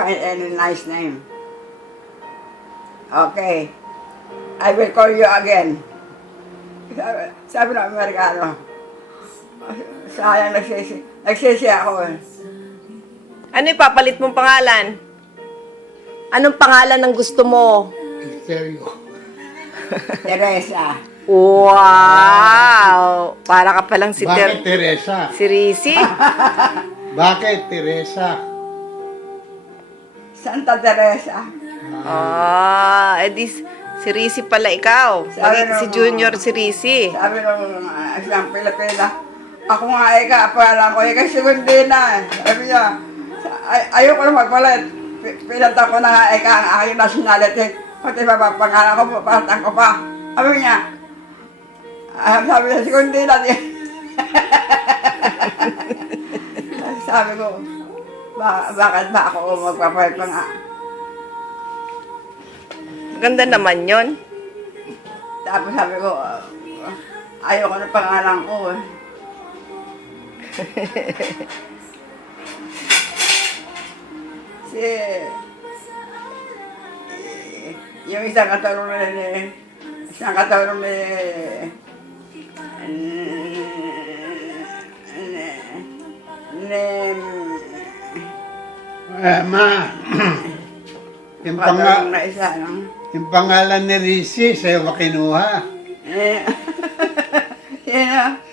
find any nice name. Okay. I will call you again. Sabi ng Amerikano. Sayang nagsisi ako eh. Ano ipapalit mong pangalan? Anong pangalan ang gusto mo? Stereo. Teresa. Wow! Para ka palang si Bakit Teresa? si Risi. Bakit Teresa? Santa Teresa. Edi si Risi pala ikaw. Si Junior si Risi. Sabi ng isang Pilipina, ako nga ika, pala ko ika segundina. Sabi niya, ayoko na magpalit. Pinata ko na nga ika ang aking nationality. Pati pangalan ko, patang ko pa. Sabi niya, sabi niya, segundina. Sabi ko, bakit ba ako magpapalit pa nga? Ganda naman yon. Tapos sabi ko, ayoko na pangalan ko eh. Yung isang katarong Ma, na isa, no? yung pangalan ni Rizzy, sa'yo ba kinuha? Eh, yun,